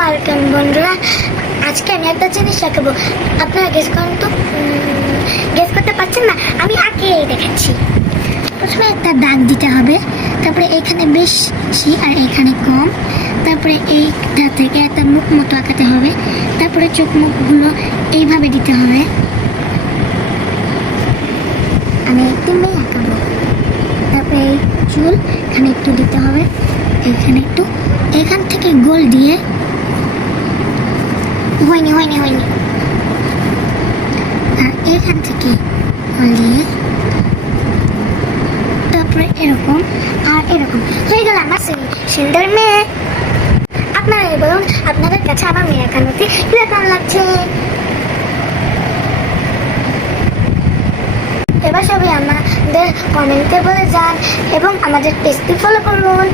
আসসালামু আলাইকুম বন্ধুরা। আজকে আমি একটা জিনিস দেখাবো, আপনারা গেস করুন তো। গেস করতে পারছেন না? আমি আগেই দেখাচ্ছি। প্রথমে একটা দাগ দিতে হবে, তারপরে এখানে বেশি আর এখানে কম, তারপরে এইটা থেকে একটা মুখ মতো আঁকাতে হবে, তারপরে চোখ মুখগুলো এইভাবে দিতে হবে। আমি একটু মেয়ে আঁকাবো। তারপরে এই চুল এখানে একটু দিতে হবে, এখানে একটু, এখান থেকে গোল দিয়ে হয়নি আর এখান থেকে গোল দিয়ে তারপরে এরকম আর এরকম হয়ে গেল আমার সুন্দর মেয়ে। আপনারা বলুন আপনাদের কাছে আমার মেয়ে আঁকানোতে কিরকম লাগছে। এবার সবাই আমাদের কমেন্টে বলে যান এবং আমাদের পেজটি ফলো করুন।